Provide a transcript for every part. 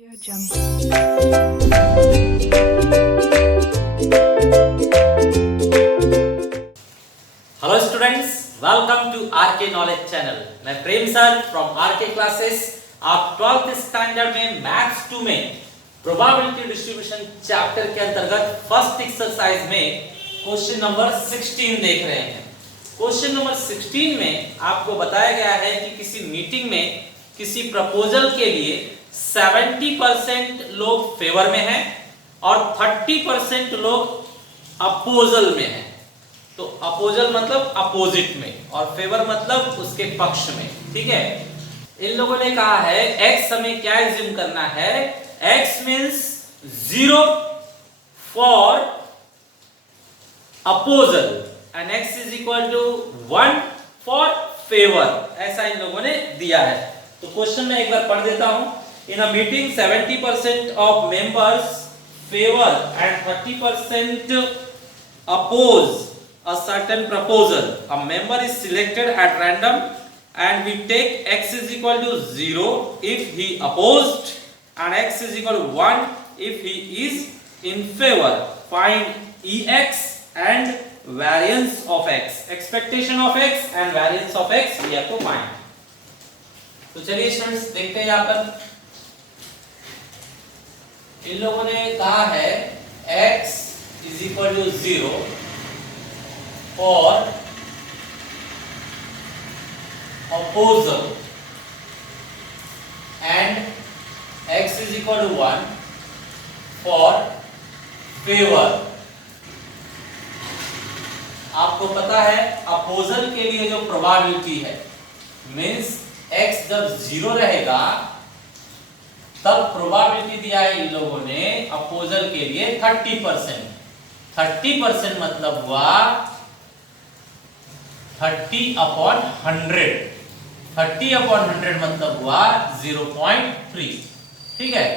Hello students, welcome to RK knowledge channel. मैं Prem sir from RK classes. आप 12th standard में maths 2 में probability distribution chapter के अंतर्गत फर्स्ट एक्सरसाइज में क्वेश्चन नंबर 16 देख रहे हैं। क्वेश्चन नंबर 16 में आपको बताया गया है कि किसी मीटिंग में किसी प्रपोजल के लिए 70% लोग फेवर में हैं और 30% लोग अपोजल में हैं। तो अपोजल मतलब अपोजिट में और फेवर मतलब उसके पक्ष में। ठीक है, इन लोगों ने कहा है x हमें क्या एज्यूम करना है, x means 0 for opposal and x is equal to 1 for favour, ऐसा इन लोगों ने दिया है। तो क्वेश्चन में एक बार पढ़ देता हूं। In a meeting 70% of members favour and 30% oppose a certain proposal. A member is selected at random and we take x is equal to 0 if he opposed and x is equal to 1 if he is in favor. Find ex and variance of x. Expectation of x and variance of x we have to find. तो चलिए students देखते हैं यहाँ पर। इन लोगों ने कहा है x is equal to 0 for opposal and x is equal to 1 for favor। आपको पता है अपोजल के लिए जो प्रोबेबिलिटी है मींस x जब 0 रहेगा तब प्रोबेबिलिटी दिया है इन लोगों ने अपोजल के लिए 30%। 30% मतलब हुआ 30/100। 30/100 मतलब हुआ 0.3। ठीक है,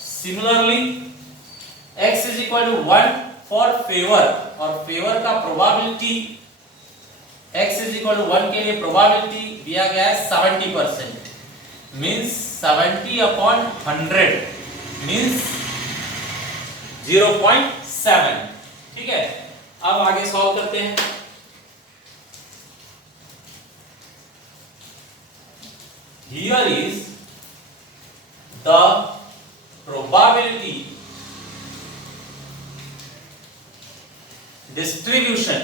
similarly x is equal to 1 for favour और फेवर का probability x is equal to 1 के लिए प्रोबेबिलिटी दिया गया है 70%, मींस 70/100 मींस 0.7। ठीक है, अब आगे सॉल्व करते हैं। Here is the probability distribution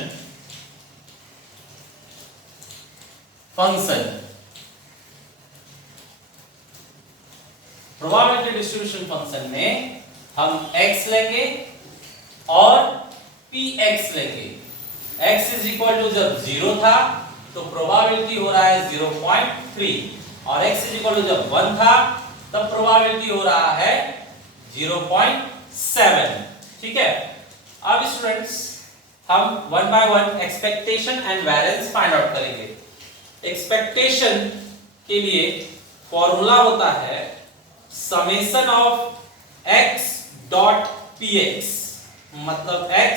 function। Probability distribution function में हम x लेंगे और px लेंगे। x इज इक्वल टू जब 0 था तो प्रोबेबिलिटी हो रहा है 0.3 और x इज इक्वल टू जब 1 था तब प्रोबेबिलिटी हो रहा है 0.7। ठीक है, अब स्टूडेंट्स हम one by one expectation and variance find out करेंगे। एक्सपेक्टेशन के लिए फॉर्मूला होता है summation of x dot px, मतलब x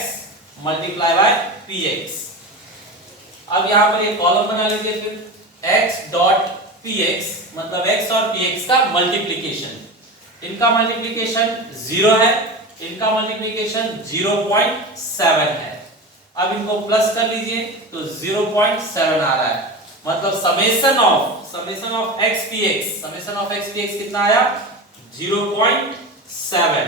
मल्टीप्लाई बाय px। अब यहां पर एक कॉलम बना लीजिए, फिर x डॉट px मतलब x और px का मल्टीप्लिकेशन। इनका मल्टीप्लिकेशन 0 है, इनका मल्टीप्लिकेशन 0.7 है। अब इनको प्लस कर लीजिए तो 0.7 आ रहा है, मतलब समेशन ऑफ x px कितना आया 0.7,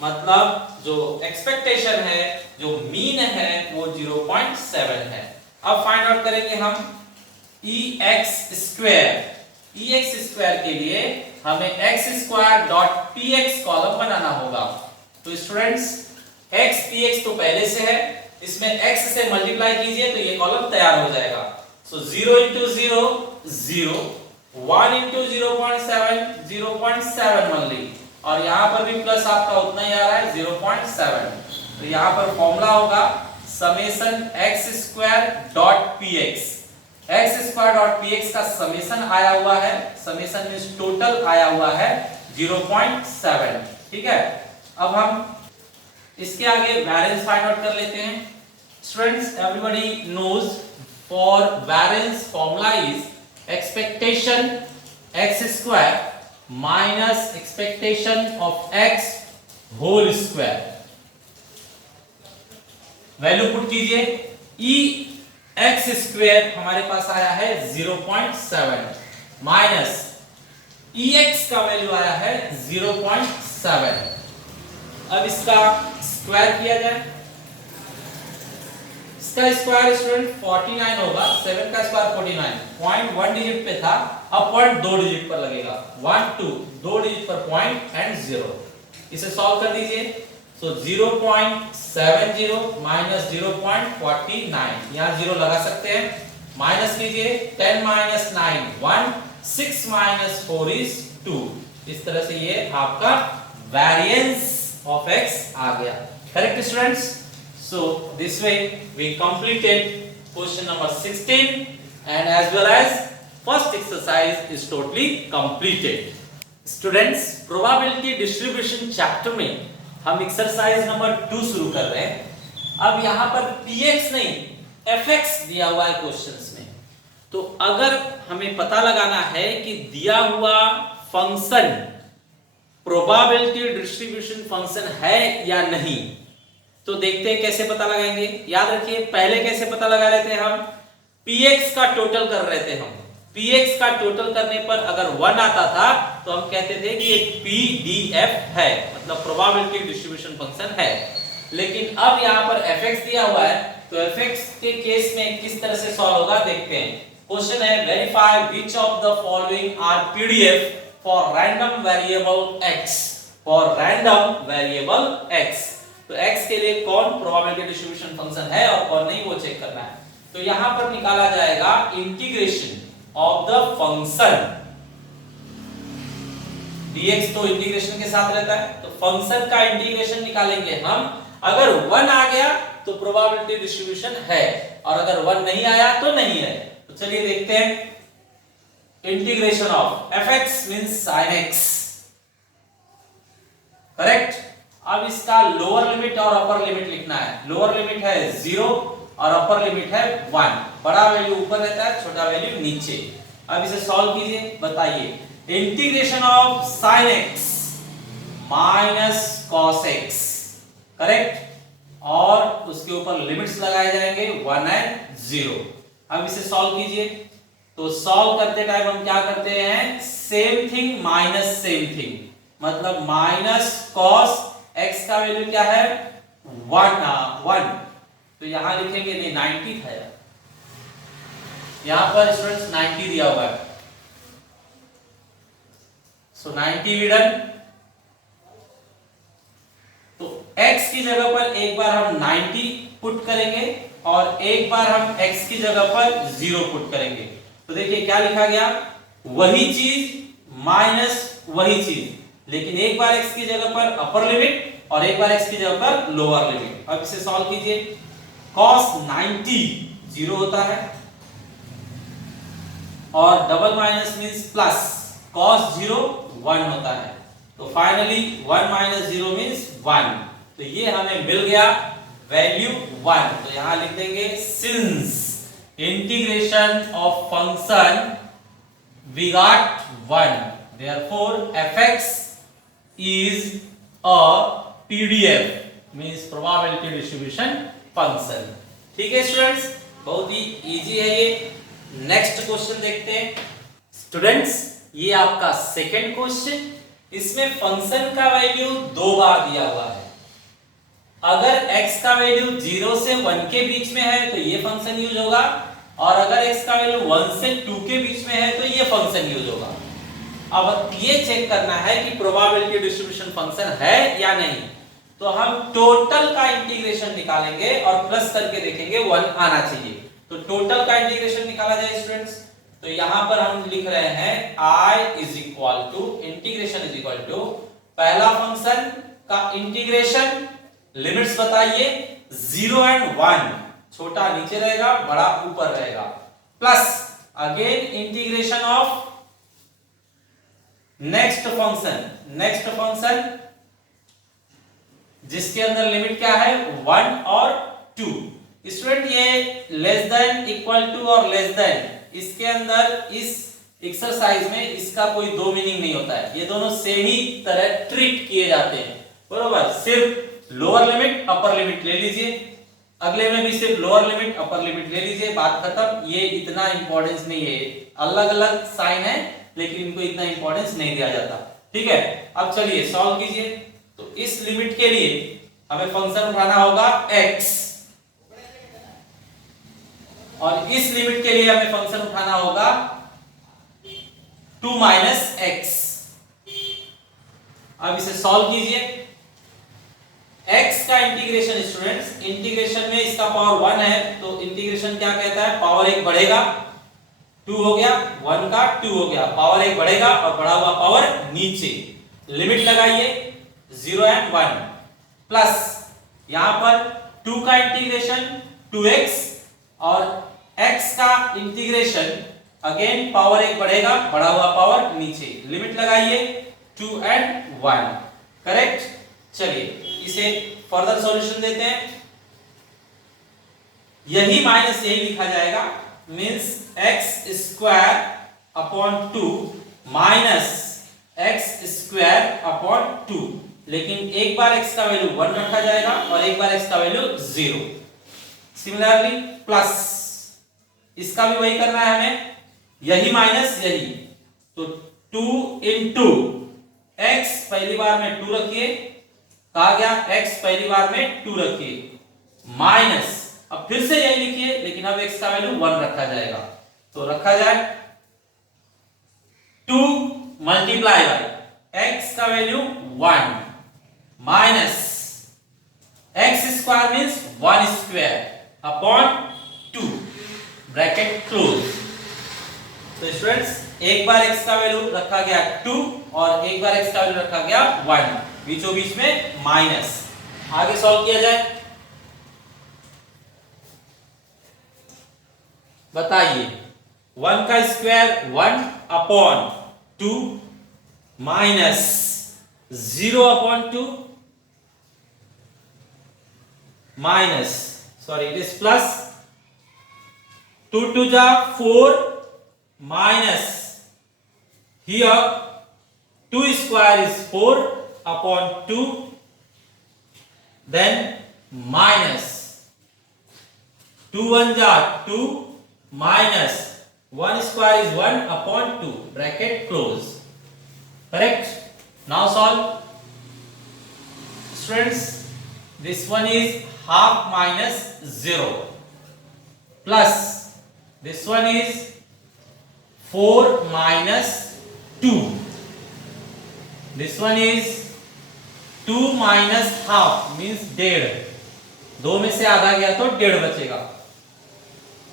मतलब जो एक्सपेक्टेशन है, जो मीन है वो 0.7 है। अब फाइंड आउट करेंगे हम ex स्क्वायर के लिए हमें x square dot px column बनाना होगा। तो स्टूडेंट्स x px तो पहले से है, इसमें x से मल्टीप्लाई कीजिए तो ये कॉलम तैयार हो जाएगा। So 0 into 0 0, 1 into 0.7 0.7 only, और यहाँ पर भी प्लस आपका उतना ही आ रहा है 0.7। तो यहाँ पर फॉर्मूला होगा summation x square dot px। x square dot px का समेशन आया हुआ है, समेशन मींस टोटल आया हुआ है 0.7। ठीक है, अब हम इसके आगे वेरिएंस फाइंड आउट कर लेते हैं। Students everybody knows for variance formula is expectation x square minus expectation of x whole square. Value put कीजिए, ई एक्स स्क्वायर हमारे पास आया है 0.7 माइनस ई एक्स का वैल्यू आया है 0.7। अब इसका स्क्वायर किया जाए, इसका स्क्वायर स्टूडेंट 49 होगा, 7 का स्क्वायर 49, पॉइंट 1 डिजिट पे था, अब पॉइंट 2 डिजिट पर लगेगा, 1 2 2 डिजिट पर पॉइंट एंड 0। इसे सॉल्व कर दीजिए, सो 0.70 माइनस 0.49, यहाँ 0 लगा सकते हैं, माइनस कीजिए, 10 माइनस 9 1, 6 माइनस 4 इज 2। इस तरह से ये आपका वेरिएंस ऑफ x आ गया। Correct students? So this way we completed question number 16 and as well as first exercise is totally completed. Students, probability distribution chapter में हम exercise number 2 शुरू कर रहे हैं। अब यहाँ पर px नहीं fx दिया हुआ है क्वेश्चंस में, तो अगर हमें पता लगाना है कि दिया हुआ फंक्शन प्रोबेबिलिटी डिस्ट्रीब्यूशन फंक्शन है या नहीं, तो देखते हैं कैसे पता लगाएंगे। याद रखिए पहले कैसे पता लगा रहे थे हम, px का टोटल कर रहे थे हम, px का टोटल करने पर अगर 1 आता था तो हम कहते थे कि ये pdf है, मतलब प्रोबेबिलिटी डिस्ट्रीब्यूशन फंक्शन है। लेकिन अब यहाँ पर fx दिया हुआ है, तो fx के केस में किस तरह से सॉल्व होगा देखते हैं। क्वेश्चन है verify which of the following are pdf for random variable x, for random variable x। तो x के लिए कौन प्रोबेबिलिटी डिस्ट्रीब्यूशन फंक्शन है और कौन नहीं वो चेक करना है। तो यहां पर निकाला जाएगा integration of the function, dx तो इंटीग्रेशन के साथ रहता है, तो फंक्शन का इंटीग्रेशन निकालेंगे हम। अगर 1 आ गया तो प्रोबेबिलिटी डिस्ट्रीब्यूशन है, और अगर 1 नहीं आया तो नहीं है। तो चलिए देखते हैं, integration of fx means sin x, correct. अब इसका लोअर लिमिट और अपर लिमिट लिखना है। लोअर लिमिट है 0 और अपर लिमिट है 1। बड़ा वैल्यू ऊपर रहता है, छोटा वैल्यू नीचे। अब इसे सॉल्व कीजिए, बताइए integration of sin x minus cos x, correct, और उसके ऊपर लिमिट्स लगाए जाएंगे 1 एंड 0। अब इसे सॉल्व कीजिए, तो सॉल्व करते टाइम हम क्या करते हैं, same thing minus same thing, मतलब माइनस cos x का वैल्यू क्या है 1, तो यहां लिखेंगे नहीं 90 था, यहां पर स्टूडेंट्स 90 दिया हुआ है, सो 90 भी डन। तो x की जगह पर एक बार हम 90 पुट करेंगे और एक बार हम x की जगह पर 0 पुट करेंगे। तो देखिए क्या लिखा गया, वही चीज माइनस वही चीज, लेकिन एक बार x की जगह पर अपर लिमिट और एक बार x की जगह पर लोअर लिमिट। अब इसे सॉल्व कीजिए, cos 90 0 होता है और double minus means plus, cos 0 1 होता है, तो फाइनली 1 माइनस 0 मींस 1। तो ये हमें मिल गया वैल्यू 1। तो यहां लिख देंगे since integration of function we got 1, therefore fx is a pdf means probability distribution function। ठीक है स्टूडेंट्स, बहुत ही इजी है ये। नेक्स्ट क्वेश्चन देखते हैं स्टूडेंट्स, ये आपका सेकंड क्वेश्चन, इसमें फंक्शन का वैल्यू 2 बार दिया हुआ है। अगर x का वैल्यू 0 से 1 के बीच में है तो ये फंक्शन यूज होगा, और अगर x का वैल्यू 1 से 2 के बीच में है तो ये फंक्शन यूज होगा। अब ये चेक करना है कि प्रोबेबिलिटी डिस्ट्रीब्यूशन फंक्शन है या नहीं, तो हम टोटल का इंटीग्रेशन निकालेंगे और प्लस करके देखेंगे 1 आना चाहिए। तो टोटल का इंटीग्रेशन निकाला जाए स्टूडेंट्स, तो यहां पर हम लिख रहे हैं i is equal to integration is equal to पहला फंक्शन का इंटीग्रेशन, लिमिट्स बताइए 0 एंड 1, छोटा नीचे रहेगा बड़ा ऊपर रहेगा, plus again integration of next function जिसके अंदर लिमिट क्या है 1 और 2। स्टूडेंट ये लेस देन इक्वल टू और लेस देन, इसके अंदर इस एक्सरसाइज में इसका कोई दो मीनिंग नहीं होता है, ये दोनों सेम ही तरह ट्रीट किए जाते हैं, बरोबर। सिर्फ लोअर लिमिट अपर लिमिट ले लीजिए, अगले में भी सिर्फ लोअर लिमिट अपर लिमिट ले लीजिए, बात खत्म। ये इतना इंपॉर्टेंस नहीं है, अलग अलग साइन है लेकिन इनको इतना इंपॉर्टेंस नहीं दिया जाता, ठीक है। अब चलिए सॉल्व कीजिए। तो इस लिमिट के लिए हमें फंक्शन उठाना होगा x, और इस लिमिट के लिए हमें फंक्शन उठाना होगा 2 - x। अब इसे सॉल्व कीजिए। x का इंटीग्रेशन स्टूडेंट्स, इंटीग्रेशन में इसका पावर 1 है तो इंटीग्रेशन क्या कहता है, पावर 1 बढ़ेगा, 2 हो गया, 1 का 2 हो गया, पावर 1 बढ़ेगा और बढ़ा हुआ पावर नीचे। लिमिट लगाइए 0 और 1 प्लस यहां पर 2 का इंटीग्रेशन 2x और x का इंटीग्रेशन अगेन पावर 1 बढ़ेगा, बढ़ा हुआ पावर नीचे। लिमिट लगाइए 2 और 1, करेक्ट। चलिए इसे फर्दर सॉल्यूशन देते हैं। यही माइनस यही लिखा जाएगा, means x square upon 2 minus x square upon 2, लेकिन एक बार x का वैल्यू 1 रखा जाएगा और एक बार x का वैल्यू 0। सिमिलरली प्लस इसका भी वही करना है हमें, यही माइनस यही, तो 2 into x पहली बार में 2 रखिए, कहा गया x पहली बार में 2 रखिए, माइनस अब फिर से यही लिखिए लेकिन अब x का वैल्यू 1 रखा जाएगा, तो रखा जाए 2 मल्टीप्लाई बाय x का value 1 minus x square means 1 square upon 2, bracket close. तो स्टूडेंट्स एक बार x का वैल्यू रखा गया 2 और एक बार x का वैल्यू रखा गया 1, बीचों बीच में माइनस। आगे सॉल्व किया जाए, बताइए 1 का square 1 upon 2 minus 0 upon 2 minus, sorry it is plus 2 2 जा 4 minus here 2 square is 4 upon 2, then minus 2 1 जा 2 minus 1 square is 1 upon 2, bracket close, correct। now solve students, this one is half minus 0 plus this one is 4 minus 2, this one is 2 minus half means डेढ़, दो में से आधा गया तो डेढ़ बचेगा।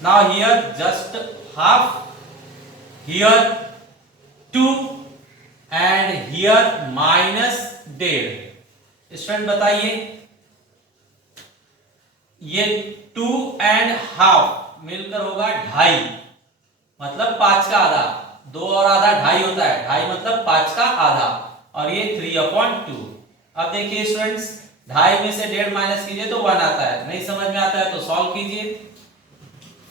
now here just half, here 2 and here minus डेढ़। स्टूडेंट बताइए ये 2 and half मिलकर होगा 2.5, मतलब 5 का आधा, 2 और आधा 2.5 होता है, 2.5 मतलब 5 का आधा, और ये 3/2। अब देखिए स्टूडेंट्स 2.5 में से डेढ़ माइनस कीजिए तो 1 आता है, नहीं समझ में आता है तो सॉल्व कीजिए।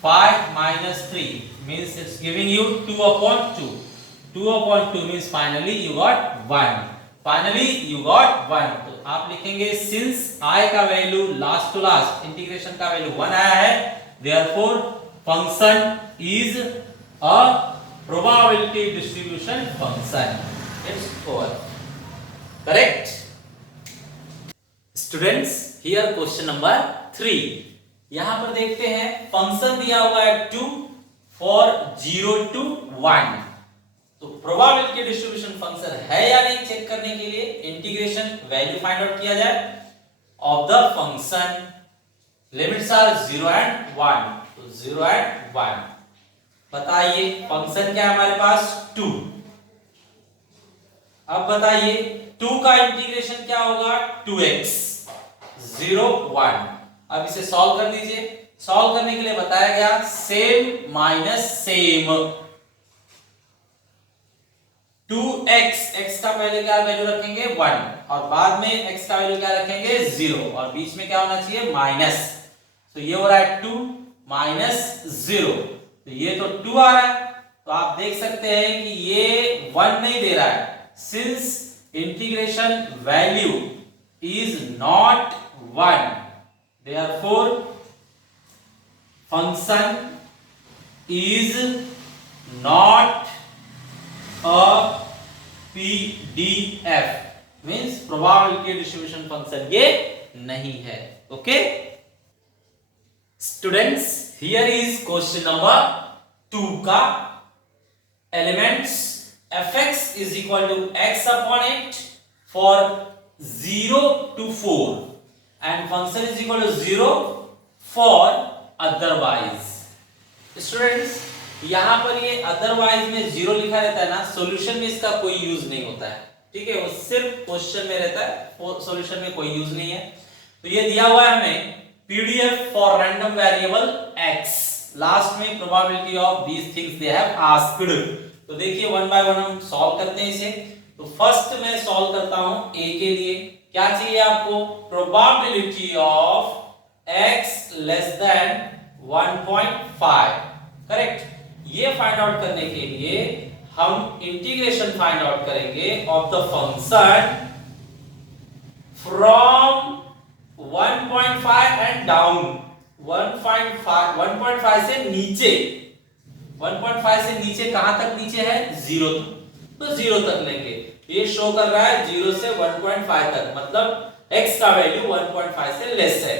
5 minus 3 means it's giving you 2/2, 2/2 means finally you got 1, finally you got 1। तो आप लिखेंगे since I का value last to last integration का वैल्यू 1 आया है, therefore function is a probability distribution function, it's over, correct। students here question number 3, यहां पर देखते हैं फंक्शन दिया हुआ है 2 for 0 to 1, तो प्रोबेबिलिटी डिस्ट्रीब्यूशन फंक्शन है या नहीं चेक करने के लिए इंटीग्रेशन वैल्यू फाइंड आउट किया जाए of the function. Limits are 0 and 1, तो 0 and 1। बताइए फंक्शन क्या है हमारे पास 2। अब बताइए 2 का इंटीग्रेशन क्या होगा 2x 0 1। अब इसे सॉल्व कर दीजिए। सॉल्व करने के लिए बताया गया same minus same, 2x, x का पहले क्या वैल्यू रखेंगे 1 और बाद में x का वैल्यू क्या रखेंगे 0 और बीच में क्या होना चाहिए माइनस, तो ये हो रहा है 2 माइनस 0, तो ये तो 2 आ रहा है तो आप देख सकते हैं कि ये 1 नहीं दे रहा है, since integration value is not 1, therefore function is not a PDF, means probability distribution function ये नहीं है. Okay students, here is question number 2 का elements fx is equal to x upon 8 for 0 to 4 and function is equal to 0 for otherwise. Students, यहां पर ये otherwise में 0 लिखा रहता है ना, सॉल्यूशन में इसका कोई यूज नहीं होता है. ठीक है, वो सिर्फ क्वेश्चन में रहता है, सॉल्यूशन में कोई यूज नहीं है. तो ये दिया हुआ है हमें PDF for random variable x, last में probability of these things they have asked. तो देखिए वन बाय वन हम सॉल्व करते हैं इसे. तो फर्स्ट मैं सॉल्व करता हूं a के लिए. क्या चाहिए आपको? Probability of x less then 1.5. Correct. ये फाइंड आउट करने के लिए हम इंटीग्रेशन फाइंड आउट करेंगे of the function from 1.5 and down. 1.5 से नीचे, 1.5 से नीचे कहां तक नीचे है? 0 तक. तो 0 तक लेंगे. ये शो कर रहा है 0 से 1.5 तक, मतलब x का वैल्यू 1.5 से लेस है.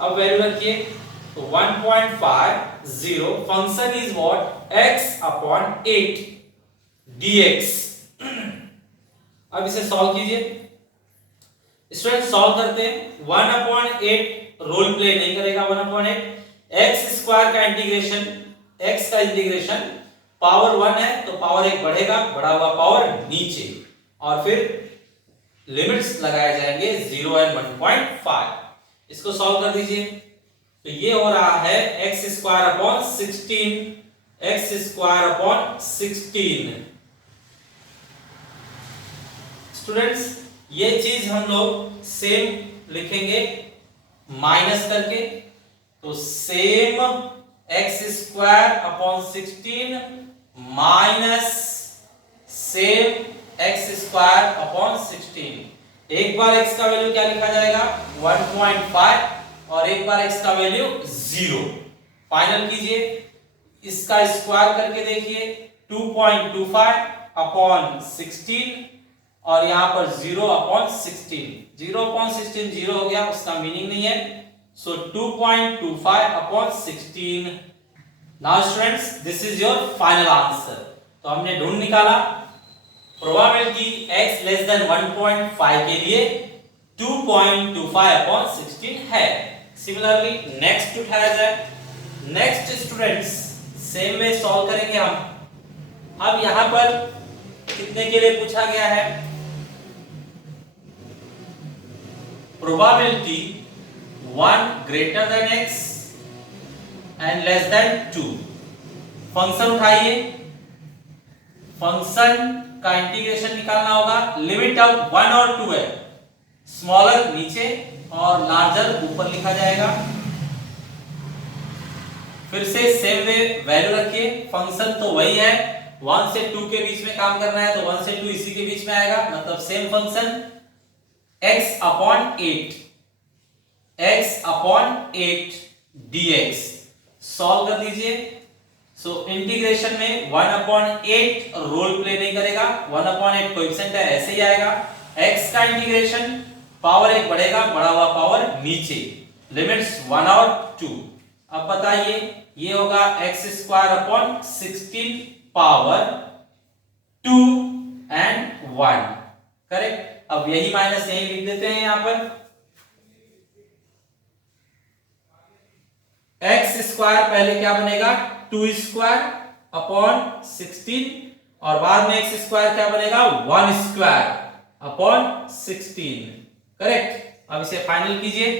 अब वैल्यू रखिए. तो 1.5 0 function is what? x upon 8 dx. अब इसे सॉल्व कीजिए. स्टूडेंट सॉल्व करते हैं. 1/8 रोल प्ले नहीं करेगा. 1/8 x स्क्वायर का इंटीग्रेशन, x का इंटीग्रेशन पावर 1 है तो पावर 1 बढ़ेगा, बढ़ा हुआ पावर नीचे, और फिर लिमिट्स लगाए जाएंगे 0 और 1.5. इसको सॉल्व कर दीजिए. तो ये हो रहा है x square upon 16, x square upon 16. Students, ये चीज हम लोग सेम लिखेंगे माइनस करके. तो same x square upon 16 minus same x square upon 16. एक बार x का वैल्यू क्या लिखा जाएगा? 1.5 और एक बार x का वैल्यू 0. फाइनल कीजिए. इसका स्क्वायर करके देखिए. 2.25 अपॉन 16 और यहां पर 0 अपॉन 16. 0 अपॉन 16 0 हो गया, उसका मीनिंग नहीं है. सो 2.25 upon 16. Now students, this is your final answer. तो हमने ढूंढ निकाला प्रोबेबिलिटी x लेस देन 1.5 के लिए 2.25 अपॉन 16 है. सिमिलरली नेक्स्ट उठाया जाए. Next students, same way solve करेंगे हम. अब यहां पर कितने के लिए पूछा गया है? Probability 1 greater than x and less than 2. Function उठाइए. फंक्शन का इंटीग्रेशन निकालना होगा. लिमिट अब 1 और 2 है. स्मॉलर नीचे और लार्जर ऊपर लिखा जाएगा. फिर से सेम वे वैल्यू रखिए. फंक्शन तो वही है, 1 से 2 के बीच में काम करना है, तो 1 से 2 इसी के बीच में आएगा, मतलब same function x upon 8, x upon 8 dx. Solve कर दीजिए. सो इंटीग्रेशन में 1/8 रोल प्ले नहीं करेगा. 1/8 कोएफिशिएंट है, ऐसे ही आएगा. x का इंटीग्रेशन पावर 1 बढ़ेगा, बढ़ा हुआ पावर नीचे, लिमिट्स 1 और 2. अब बताइए ये होगा x square upon 16 power 2 and 1. Correct. अब यही माइनस यही लिख देते हैं यहां पर. x स्क्वायर पहले क्या बनेगा? 2 स्क्वायर अपॉन 16 और बाद में x स्क्वायर क्या बनेगा? 1 स्क्वायर अपॉन 16. करेक्ट. अब इसे फाइनल कीजिए.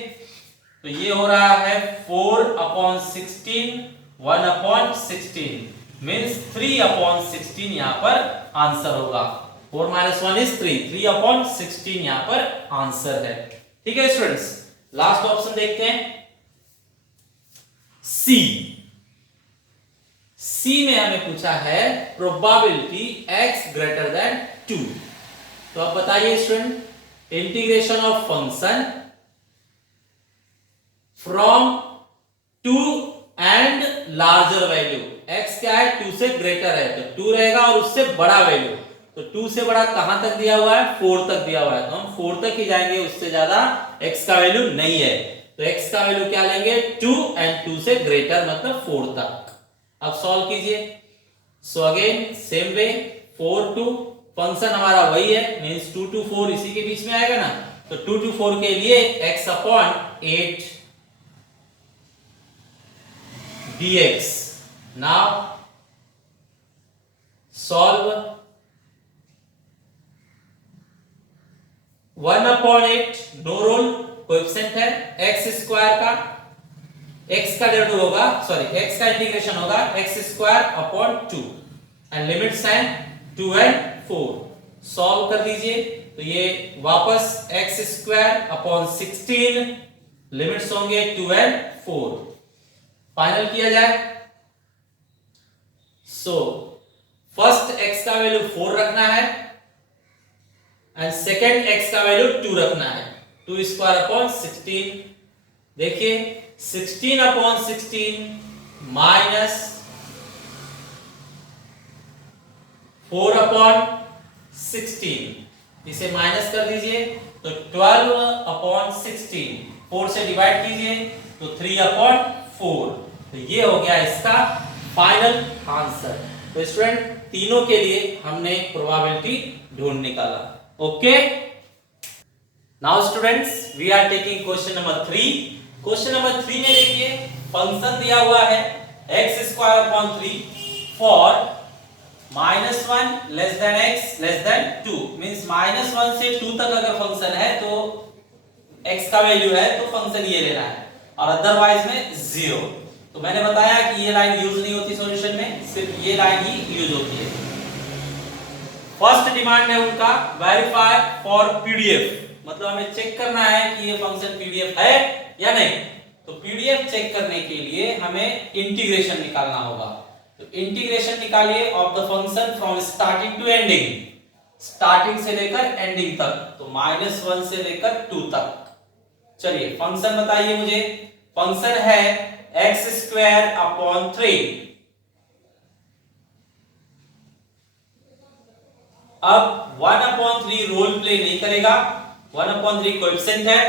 तो ये हो रहा है 4/16, 1/16 मींस 3/16 यहां पर आंसर होगा. 4 - 1 is 3. 3/16 यहां पर आंसर है. ठीक है स्टूडेंट्स, लास्ट ऑप्शन देखते हैं. C सी में हमें पूछा है प्रोबेबिलिटी x ग्रेटर देन 2। तो अब बताइए student, integration of function from 2 and larger value, x क्या है 2 से ग्रेटर है तो 2 रहेगा और उससे बड़ा वैल्यू, तो 2 से बड़ा कहां तक दिया हुआ है 4 तक दिया हुआ है, तो हम 4 तक ही जाएंगे, उससे ज्यादा x का वैल्यू नहीं है, तो x का वैल्यू क्या लेंगे 2 एंड 2 से ग्रेटर मतलब 4 तक। अब सॉल्व कीजिए। So again same way 4 to function हमारा वही है, मींस 2 to 4 इसी के बीच में आएगा ना, तो 2 to 4 के लिए x upon 8 dx। Now solve 1 upon 8 no role, coefficient है x स्क्वायर का, x का डेरिवेटिव होगा, सॉरी x का इंटीग्रेशन होगा x square upon 2 and limits हैं 2 एंड 4। सॉल्व कर दीजिए तो ये वापस x स्क्वायर अपॉन 16, लिमिट्स होंगे 2 एंड 4। फाइनल किया जाए। सो फर्स्ट x का वैल्यू 4 रखना है एंड सेकेंड x का वैल्यू 2 रखना है, 2 स्क्वायर अपॉन 16। देखिए 16 अपॉन 16 माइनस 4 अपॉन 16, इसे माइनस कर दीजिए तो 12 अपॉन 16, 4 से डिवाइड कीजिए तो 3 अपॉन 4, तो ये हो गया इसका फाइनल आंसर। तो स्टूडेंट तीनों के लिए हमने प्रोबेबिलिटी ढूंढ निकाला। Okay, now students we are taking question number 3। Question number 3 में देखिए फंक्शन दिया हुआ है x square upon 3 for -1 less than x less than 2, means -1 से 2 तक अगर फंक्शन है तो x का वैल्यू है तो फंक्शन ये लेना है और अदरवाइज में 0। तो मैंने बताया कि ये लाइन यूज नहीं होती सॉल्यूशन में, सिर्फ ये लाइन ही यूज होती है। फर्स्ट डिमांड है उनका वेरीफाई फॉर पीडीएफ, मतलब हमें चेक करना है कि ये फंक्शन पीडीएफ है या नहीं। तो पीडीएफ चेक करने के लिए हमें इंटीग्रेशन निकालना होगा, तो इंटीग्रेशन निकालिए of the function from starting to ending, starting से लेकर एंडिंग तक, तो -1 से लेकर 2 तक। चलिए फंक्शन बताइए मुझे। फंक्शन है x स्क्वायर अपॉन 3। अब 1 अपॉन 3 रोल प्ले नहीं करेगा, 1 अपॉन 3 कोएफिशिएंट है,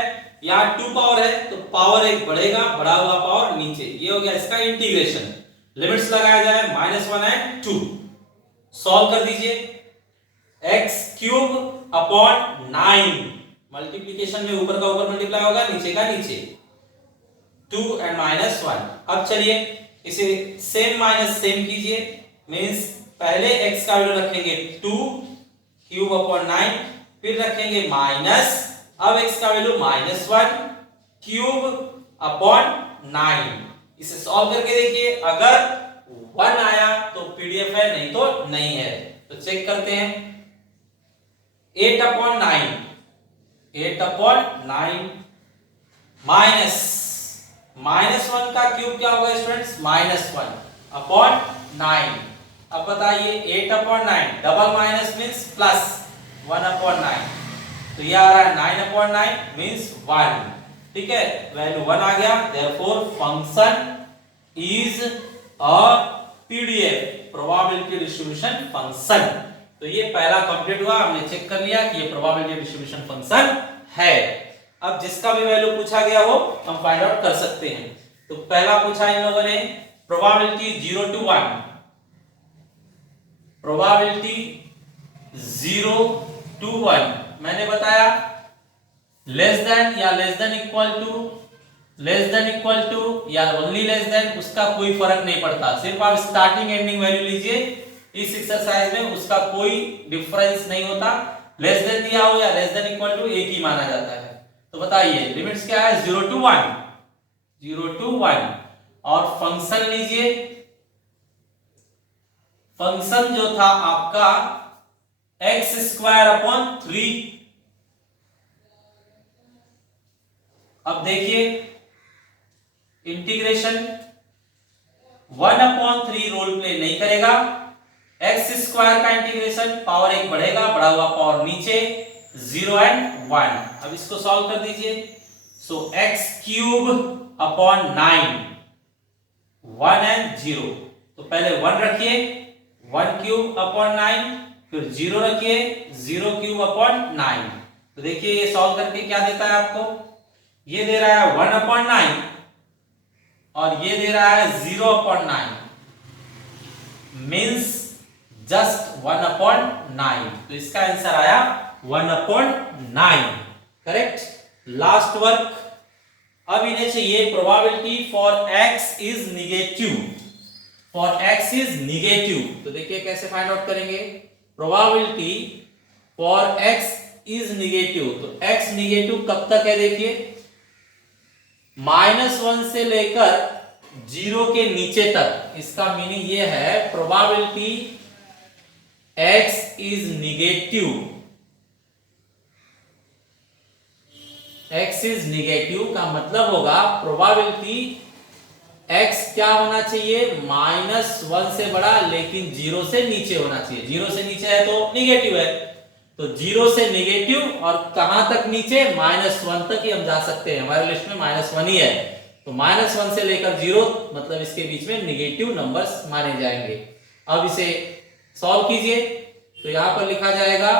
यहाँ 2 पावर है तो पावर एक बढ़ेगा, बढ़ा हुआ पावर नीचे, ये हो गया इसका इंटीग्रेशन। लिमिट्स लगाया जाए -1 एंड 2। सॉल्व कर दीजिए। x क्यूब अपॉन 9, मल्टीप्लिकेशन में ऊपर का ऊपर मल्टीप्लाई होगा, नीचे का नीचे, 2 एंड -1। अब चलिए इसे सेम माइनस सेम कीजिए, मींस पहले x का वैल्यू रखेंगे 2 क्यूब अपॉन 9, फिर रखेंगे माइनस, अब x का वैल्यू -1 क्यूब अपॉन 9। इसे सॉल्व करके देखिए, अगर 1 आया तो पीडीएफ है, नहीं तो नहीं है। तो चेक करते हैं। 8 अपॉन 9, 8 अपॉन 9 माइनस -1 का क्यूब क्या होगा स्टूडेंट्स, -1 अपॉन 9। अब बताइए 8 upon 9 double minus means plus 1 upon 9, तो ये आ रहा है 9 अपॉन 9 मींस 1। ठीक है, वैल्यू 1 आ गया, therefore function is a PDF, probability distribution function. तो ये पहला कंप्लीट हुआ, हमने चेक कर लिया कि ये प्रोबेबिलिटी डिस्ट्रीब्यूशन फंक्शन है। अब जिसका भी वैल्यू पूछा गया हो हम फाइंड आउट कर सकते हैं। तो पहला पूछा इन लोगों ने प्रोबेबिलिटी 0 to 1, प्रोबेबिलिटी 0 to 1 मैंने बताया लेस देन या लेस देन इक्वल टू या ओनली लेस देन, उसका कोई फर्क नहीं पड़ता, सिर्फ आप स्टार्टिंग एंडिंग वैल्यू लीजिए। इस एक्सरसाइज में उसका कोई डिफरेंस नहीं होता, लेस देन दिया हो या लेस देन इक्वल टू एक ही माना जाता है। तो बताइए लिमिट्स क्या है, 0 to 1, 0 to 1, और फंक्शन लीजिए। फंक्शन जो था आपका x स्क्वायर अपॉन 3। अब देखिए इंटीग्रेशन 1/3 रोल प्ले नहीं करेगा। एक्स स्क्वायर का इंटीग्रेशन पावर 1 बढ़ेगा, बढ़ा हुआ पावर नीचे 0 एंड 1। अब इसको सॉल्व कर दीजिए। सो एक्स क्यूब अपॉन 9 1 एंड 0। तो पहले 1 रखिए, 1 क्यूब अपॉन 9, फिर 0 रखिए, 0 क्यूब अपॉन 9। तो देखिए ये सॉल्व करके क्या देता है आपको, ये दे रहा है 1/9 और ये दे रहा है 0/9, मींस जस्ट 1/9। तो इसका आंसर आया 1/9। करेक्ट। Last work. अब इन्हें चाहिए probability for x is negative. For x is negative, तो देखिए कैसे फाइंड आउट करेंगे। Probability for x is negative, तो एक्स निगेटिव कब तक है देखिए, -1 से लेकर 0 के नीचे तक। इसका मीनिंग ये है probability x is negative, x is negative का मतलब होगा प्रोबेबिलिटी x क्या होना चाहिए, -1 से बड़ा लेकिन 0 से नीचे होना चाहिए। 0 से नीचे है तो निगेटिव है, तो 0 से निगेटिव और कहां तक नीचे, -1 तक ही हम जा सकते हैं। हमारे लिस्ट में -1 ही है, तो -1 से लेकर 0 मतलब इसके बीच में निगेटिव नंबर्स माने जाएंगे। अब इसे सॉल्व कीजिए, तो यहां पर लिखा जाएगा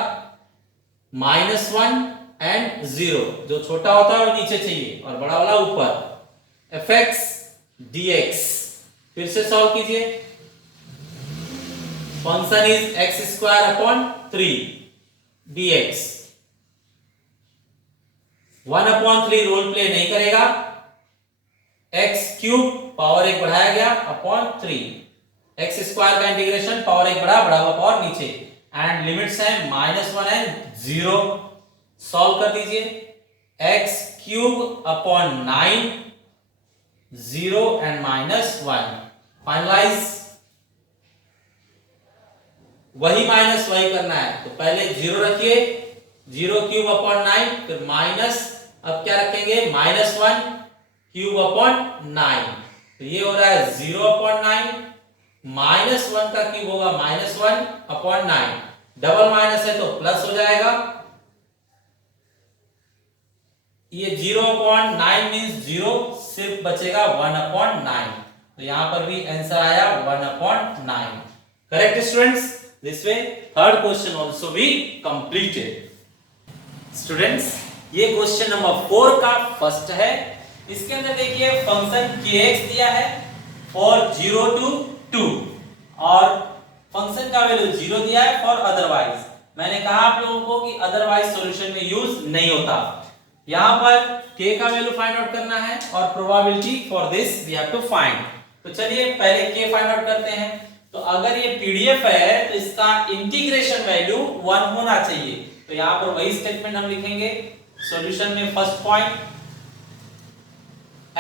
-1 एंड 0, जो छोटा होता है वो नीचे चाहिए और बड़ा वाला ऊपर। fx dx, फिर से सॉल्व कीजिए। Function is x² 3 dx। 1/3 role play नहीं करेगा, x क्यूब पावर 1 बढ़ाया गया अपॉन 3, x स्क्वायर का इंटीग्रेशन पावर 1 बढ़ा, बढ़ा हुआ पावर नीचे, एंड लिमिट्स है -1 एंड 0। सॉल्व कर दीजिए। x cube upon 9 0 and -1। Finalise. वही माइनस वही करना है, तो पहले 0 रखिए, 0 क्यूब अपॉन 9, फिर माइनस, अब क्या रखेंगे, -1 क्यूब अपॉन 9। तो ये हो रहा है 0/9, -1 का क्यूब होगा -1/9, डबल माइनस है तो प्लस हो जाएगा। ये 0/9 मींस 0, सिर्फ बचेगा 1/9। तो यहां पर भी आंसर आया 1/9। Correct students, this way third question also be completed. Students, ये क्वेश्चन नंबर 4 का फर्स्ट है। इसके अंदर देखिए फंक्शन kx दिया है फॉर 0 to 2 और फंक्शन का वैल्यू 0 दिया है फॉर अदरवाइज। मैंने कहा आप लोगों को कि अदरवाइज सॉल्यूशन में यूज नहीं होता। यहां पर k का वैल्यू फाइंड आउट करना है और probability for this we have to find. तो चलिए पहले k फाइंड आउट करते हैं। तो अगर ये पीडीएफ है तो इसका इंटीग्रेशन वैल्यू 1 होना चाहिए। तो यहां पर वही स्टेटमेंट हम लिखेंगे सॉल्यूशन में। First point,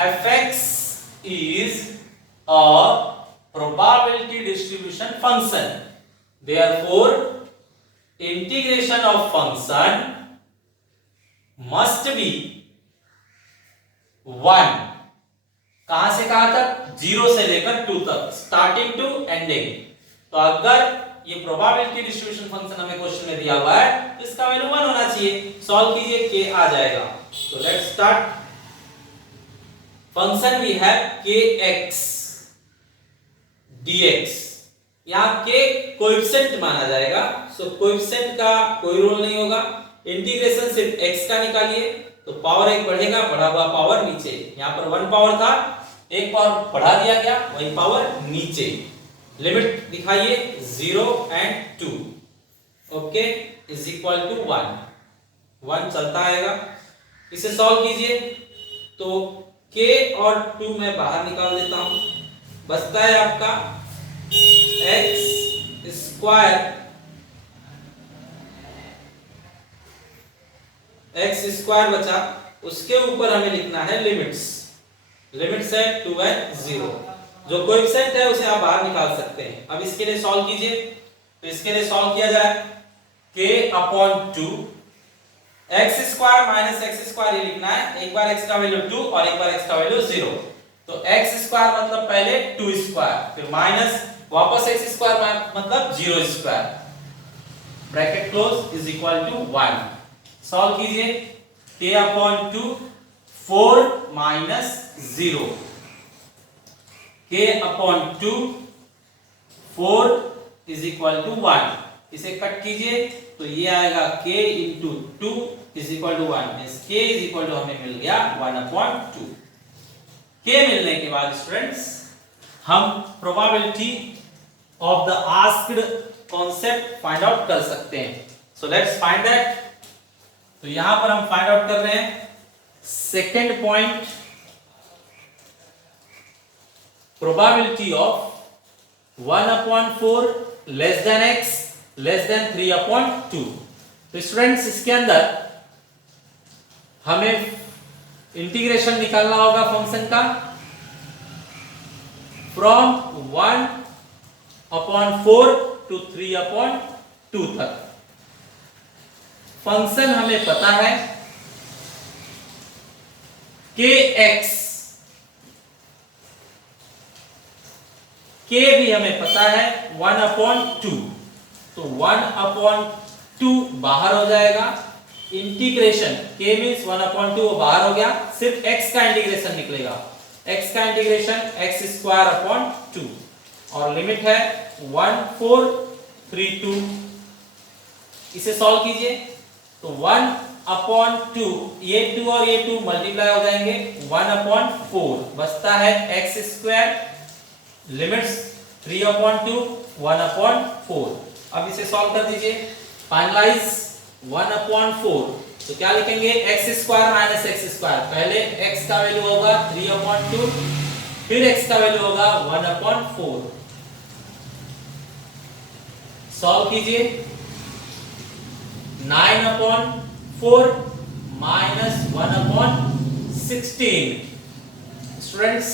fx is a probability distribution function, therefore integration of function must be 1। कहां से कहां तक, 0 से लेकर 2 तक, स्टार्टिंग टू एंडिंग। तो अगर ये प्रोबेबिलिटी डिस्ट्रीब्यूशन फंक्शन हमें क्वेश्चन में दिया हुआ है तो इसका वैल्यू 1 होना चाहिए। सॉल्व कीजिए, k आ जाएगा। तो let's start. Function we have kx dx। यहां k कोएफिशिएंट माना जाएगा, सो कोएफिशिएंट का कोई रोल नहीं होगा। इंटीग्रेशन सिर्फ x का निकालिए, तो पावर 1 बढ़ेगा, बढ़ा हुआ पावर नीचे। यहां पर 1 पावर था, 1 पावर बढ़ा दिया गया, वही पावर नीचे। लिमिट दिखाइए 0 and 2, okay, is equal to 1 चलता आएगा। इसे सॉल्व कीजिए, तो k और 2 मैं बाहर निकाल देता हूं, बचता है आपका x स्क्वायर, x स्क्वायर बचा, उसके ऊपर हमें लिखना है लिमिट्स। लिमिट्स है 2 एंड 0। जो कोएफिशिएंट है उसे आप बाहर निकाल सकते हैं। अब इसके लिए सॉल्व कीजिए, तो इसके लिए सॉल्व किया जाए k upon 2, x square minus x square ये लिखना है। एक बार x का वैल्यू 2 और एक बार x का वैल्यू 0, तो x स्क्वायर मतलब पहले 2 स्क्वायर, फिर माइनस वापस x स्क्वायर मतलब 0 square, bracket close is equal to 1। Solve कीजिए, k upon 2 4 minus 0, k upon 2 4 is equal to 1। इसे कट कीजिए तो ये आएगा k into 2 is equal to 1, means k is equal to हमें मिल गया 1/2। k मिलने के बाद स्टूडेंट्स हम probability of the asked concept find out कर सकते हैं। So let's find that. तो यहां पर हम फाइंड आउट कर रहे हैं second point, probability of 1/4 less than x less then 3/2। तो स्टूडेंट्स इसके अंदर हमें इंटीग्रेशन निकालना होगा फंक्शन का फ्रॉम 1/4 टू 3/2 तक। फंक्शन हमें पता है kx, k भी हमें पता है 1/2, तो 1/2 बाहर हो जाएगा, इंटीग्रेशन k मींस 1/2 वो बाहर हो गया, सिर्फ x का इंटीग्रेशन निकलेगा, x का इंटीग्रेशन x²/2 और लिमिट है 1/432। इसे सॉल्व कीजिए तो 1/2, ये 2 और ये 2 मल्टीप्लाई हो जाएंगे, 1/4 बचता है x², लिमिट्स 3/2 1/4। अब इसे सॉल्व कर दीजिए, फाइनलाइज 1/4, तो क्या लिखेंगे x² माइनस x², पहले x का वैल्यू होगा 3/2, फिर x का वैल्यू होगा 1/4। सॉल्व कीजिए, 9/4 माइनस 1/16। स्टूडेंट्स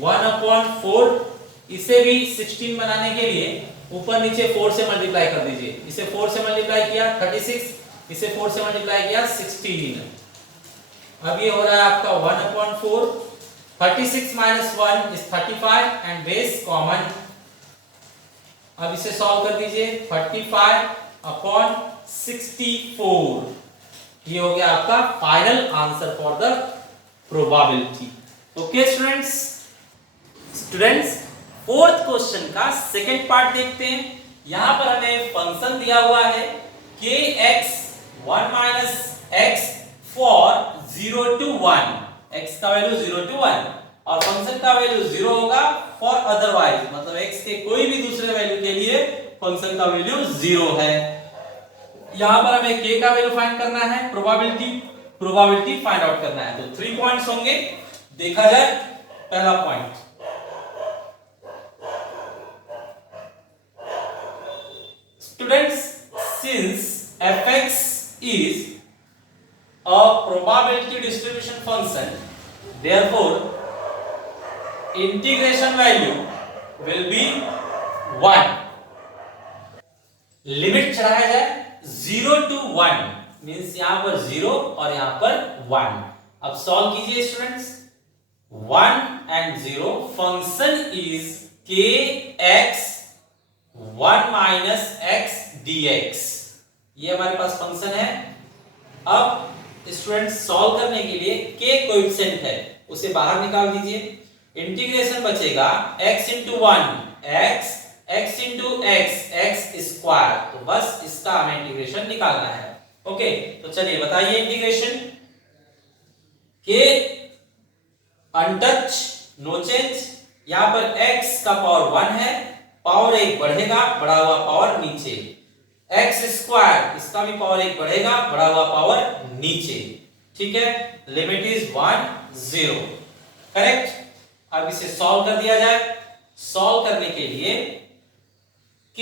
1/4 इसे भी 16 बनाने के लिए ऊपर नीचे 4 से मल्टीप्लाई कर दीजिए। इसे 4 से मल्टीप्लाई किया 36, इसे 4 से मल्टीप्लाई किया 16। अब ये हो रहा है आपका 1/4, 36 minus 1 is 35 and base common. अब इसे सॉल्व कर दीजिए, 35/64, ये हो गया आपका final answer for the probability. Okay students fourth question का सेकंड पार्ट देखते हैं। यहां पर हमें फंक्शन दिया हुआ है kx 1 minus x for 0 to 1, x का वैल्यू 0 to 1 और फंक्शन का वैल्यू 0 होगा फॉर अदरवाइज, मतलब x के कोई भी दूसरे वैल्यू के लिए फंक्शन का वैल्यू 0 है। यहां पर हमें k का वैल्यू फाइंड करना है, प्रोबेबिलिटी फाइंड आउट करना है। तो 3 पॉइंट्स होंगे, देखा जाए पहला point, students since fx is a probability distribution function, therefore integration value will be 1। Limit चढ़ाया जाए 0 to 1 मींस यहां पर 0 और यहां पर 1। अब सॉल्व कीजिए students, 1 and 0, function is kx 1 minus x dx, ये हमारे पास फंक्शन है। अब स्टूडेंट सॉल्व करने के लिए k कोएफिशिएंट है, उसे बाहर निकाल दीजिए, इंटीग्रेशन बचेगा x into 1 x into x square, तो बस इसका हमें इंटीग्रेशन निकालना है। ओके, तो चलिए बताइए integration, k untouch no change, यहां पर x का पावर 1 है, पावर 1 बढ़ेगा, बढ़ा हुआ पावर नीचे, x स्क्वायर इसका भी पावर 1 बढ़ेगा, बढ़ा हुआ पावर नीचे, ठीक है, लिमिट इज 1 0, करेक्ट। अब इसे सॉल्व कर दिया जाए, सॉल्व करने के लिए k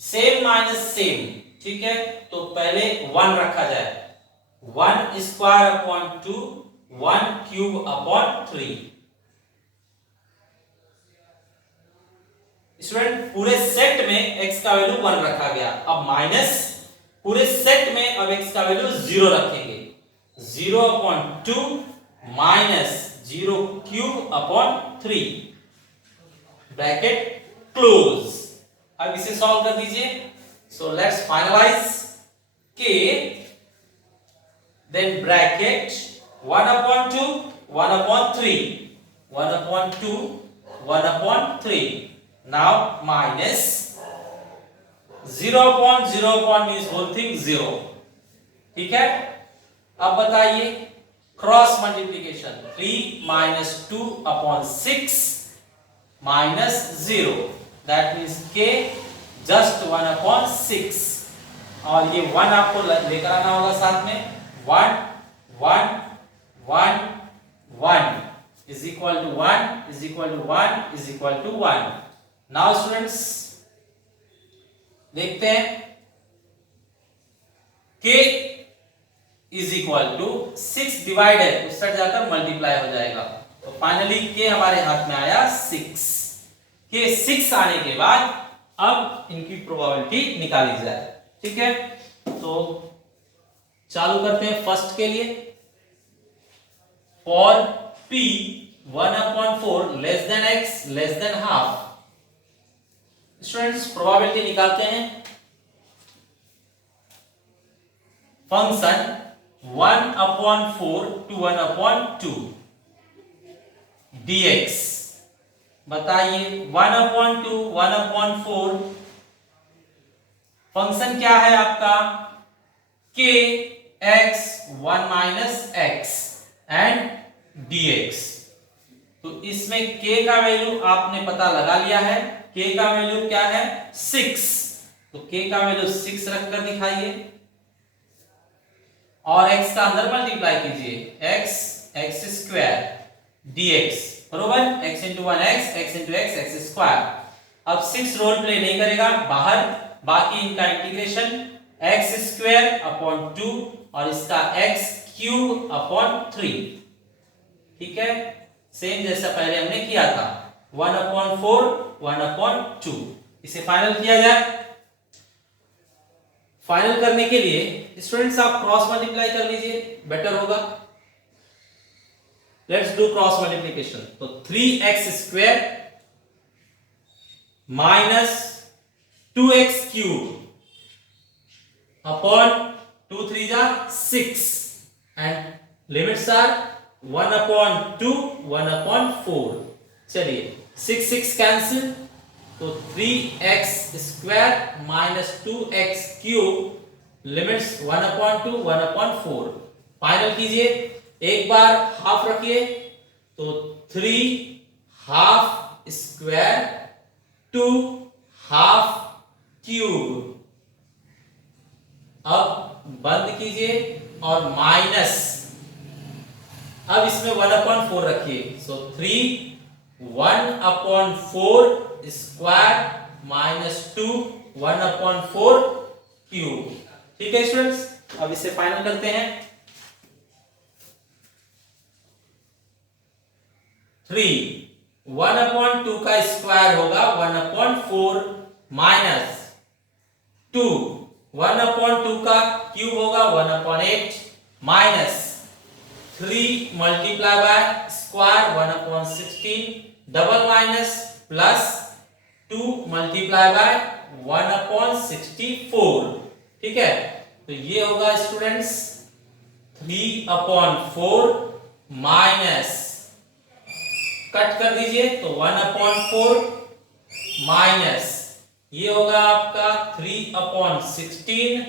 सेम माइनस सेम, ठीक है, तो पहले 1 रखा जाए, 1 square upon 2, 1 cube upon 3। Student पूरे सेट में x का वैल्यू 1 रखा गया, अब माइनस पूरे सेट में अब x का वैल्यू 0 रखेंगे, 0/2 minus 0 cube upon 3 bracket close. अब इसे सॉल्व कर दीजिए। So let's finalise K, then bracket 1 upon 2 1 upon 3 1 upon 2 1 upon 3 now minus 0 upon means whole thing 0। ठीक है, अब बताइए cross multiplication 3 minus 2 upon 6 minus 0 that means k just 1 upon 6 और ये 1 आपको लेकर आना होगा साथ में 1 1 1 1 is equal to 1 is equal to 1 is equal to 1। now students देखते हैं k is equal to 6 divided उस साइड जाकर मल्टीप्लाई हो जाएगा, तो फाइनली k हमारे हाथ में आया 6। k 6 आने के बाद अब इनकी प्रोबेबिलिटी निकाली जाए। ठीक है, तो चालू करते हैं फर्स्ट के लिए। For p 1 upon 4 less than x less than half, students probability निकालते हैं। Function 1 upon 4 to 1 upon 2 dx, बताइए 1 upon 2 1 upon 4 फंक्शन क्या है आपका k x 1 minus x and dx। तो इसमें k का वैल्यू आपने पता लगा लिया है, k का वैल्यू क्या है 6, तो k का वैल्यू 6 रखकर दिखाइए और x का अंदर मल्टीप्लाई कीजिए x स्क्वायर dx बरोबर x into 1x x into x square. अब 6 रोल प्ले नहीं करेगा बाहर, बाकी इनका इंटीग्रेशन x स्क्वायर अपॉन 2 और इसका x क्यूब अपॉन 3। ठीक है, सेम जैसा पहले हमने किया था 1 upon 4 1 upon 2। इसे फाइनल किया जाए। फाइनल करने के लिए स्टूडेंट्स आप क्रॉस मल्टीप्लाई कर लीजिए, बेटर होगा। Let's do cross multiplication. तो 3x square minus 2x cube upon 2 3 जा 6 and limits are 1 upon 2 1 upon 4। चलिए 6 6 कैंसिल, तो 3x square minus 2x cube limits 1 upon 2 1 upon 4। Final कीजिए, एक बार हाफ रखिए तो 3 हाफ स्क्वायर 2 हाफ क्यूब। अब बंद कीजिए और माइनस, अब इसमें 1 upon 4 रखिए, सो 3 1 upon 4 square minus 2 1 upon 4 cube. ठीक है स्टूडेंट्स, अब इसे फाइनल करते हैं। 3 1 upon 2 का स्क्वायर होगा 1 upon 4 माइनस 2 1 upon 2 का क्यूब होगा 1 upon 8 minus 3 multiply by square 1 upon 16 double minus plus 2 multiply by 1 upon 64। ठीक है, तो ये होगा स्टूडेंट्स 3 upon 4 माइनस, कट कर दीजिए तो 1 upon 4 माइनस ये होगा आपका 3 upon 16,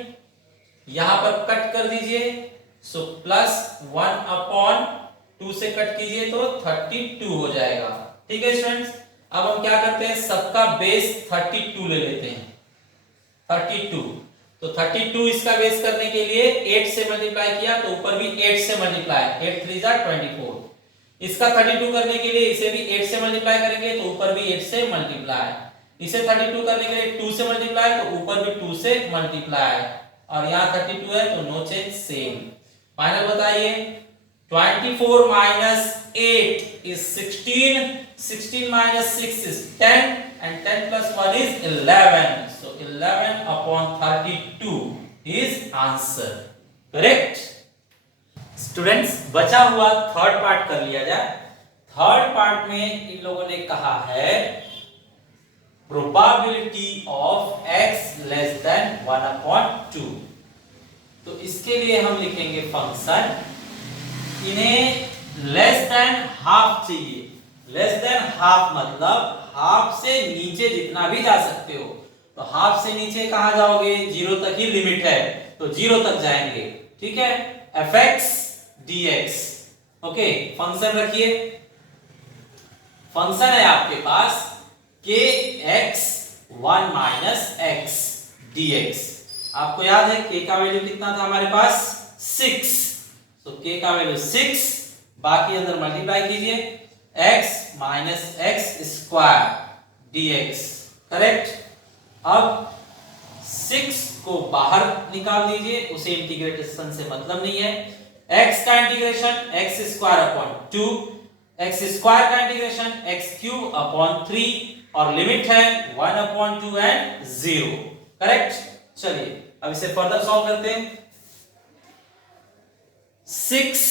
यहां पर कट कर दीजिए सो प्लस 1 upon 2 से कट कीजिए तो 32 हो जाएगा। ठीक है स्टूडेंट्स, अब हम क्या करते हैं सबका बेस 32 ले लेते हैं। 32, तो 32 इसका बेस करने के लिए 8 से मल्टीप्लाई किया तो ऊपर भी 8 से मल्टीप्लाई, 8 3 जा 24। इसका 32 करने के लिए इसे भी 8 से मल्टीप्लाई करेंगे तो ऊपर भी 8 से मल्टीप्लाई, इसे 32 करने के लिए 2 से मल्टीप्लाई तो ऊपर भी 2 से मल्टीप्लाई और यहाँ 32 है तो नो चेंज सेम। फाइनल बताइए 24 minus 8 is 16, 16 minus 6 is 10 and 10 plus 1 is 11, so 11 upon 32 is answer, correct। Students बचा हुआ थर्ड पार्ट कर लिया जाए। थर्ड पार्ट में इन लोगों ने कहा है probability of x less then 1/2। तो इसके लिए हम लिखेंगे फंक्शन, इन्हें लेस देन हाफ चाहिए। लेस देन हाफ मतलब हाफ से नीचे जितना भी जा सकते हो। तो हाफ से नीचे कहां जाओगे, 0 तक ही लिमिट है, तो 0 तक जाएंगे। ठीक है, fx dx। ओके, फंक्शन रखिए। फंक्शन है आपके पास kx 1 - x dx। आपको याद है k का वैल्यू कितना था हमारे पास, 6। तो k का वैल्यू 6, बाकी अंदर मल्टीप्लाई कीजिए, x - x² dx। करेक्ट। अब 6 को बाहर निकाल दीजिए, उसे इंटीग्रेशन से मतलब नहीं है। x का इंटीग्रेशन x² अपॉन 2, x² का इंटीग्रेशन x³ 3 और लिमिट है 1/2 एंड 0। करेक्ट। चलिए अब इसे फर्दर सॉल्व करते हैं। 6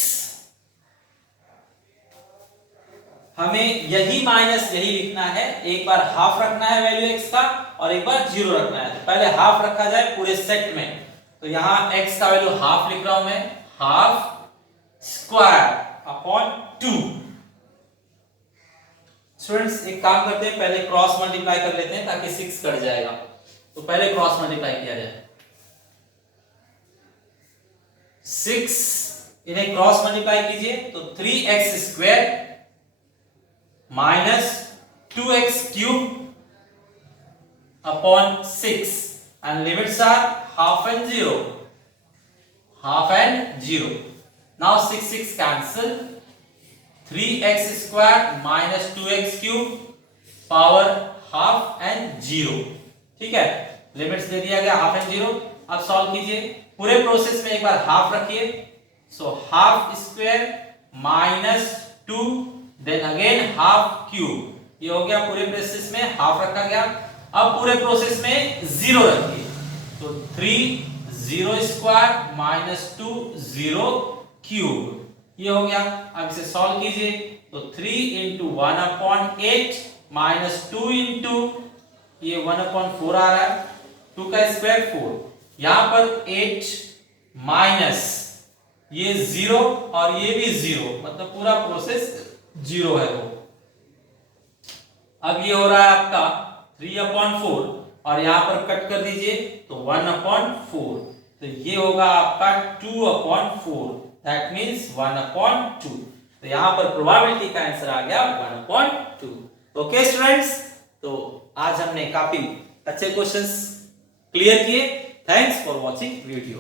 हमें यही माइनस यही लिखना है, एक बार हाफ रखना है वैल्यू x का और एक बार 0 रखना है। तो पहले हाफ रखा जाए पूरे सेट में। तो यहां x का वैल्यू हाफ लिख रहा हूं मैं, हाफ स्क्वायर अपॉन 2। स्टूडेंट्स एक काम करते हैं, पहले क्रॉस मल्टीप्लाई कर लेते हैं ताकि 6 कट जाएगा। तो पहले क्रॉस मल्टीप्लाई किया जाए। 6 इन्हें क्रॉस मल्टीप्लाई कीजिए तो 3x² minus 2x³ upon 6 and limits are half and 0. Half and 0. Now 6 cancel. 3x² minus 2x³ power half and 0. ठीक है, लिमिट्स दे दिया गया हाफ एंड 0। अब सॉल्व कीजिए। पूरे प्रोसेस में एक बार हाफ रखिए। So half square minus 2 then again half cube. ये हो गया, पूरे प्रोसेस में हाफ रखा गया। अब पूरे प्रोसेस में 0 रखिए। तो 3 0² माइनस 2 0 क्यूब, ये हो गया। अब इसे सॉल्व कीजिए तो 3 × 1/8 माइनस 2 × ये 1/4 आ रहा है, 2 का स्क्वायर 4। यहां पर 8 माइनस ये 0 और ये भी 0, मतलब पूरा प्रोसेस 0 है वो। अब ये हो रहा है आपका 3/4 और यहां पर कट कर दीजिए तो 1/4। तो ये होगा आपका 2/4, दैट मींस 1/2। तो यहां पर प्रोबेबिलिटी का आंसर आ गया 1/2। ओके स्टूडेंट्स, तो आज हमने काफी अच्छे क्वेश्चंस क्लियर किए। Thanks for watching video.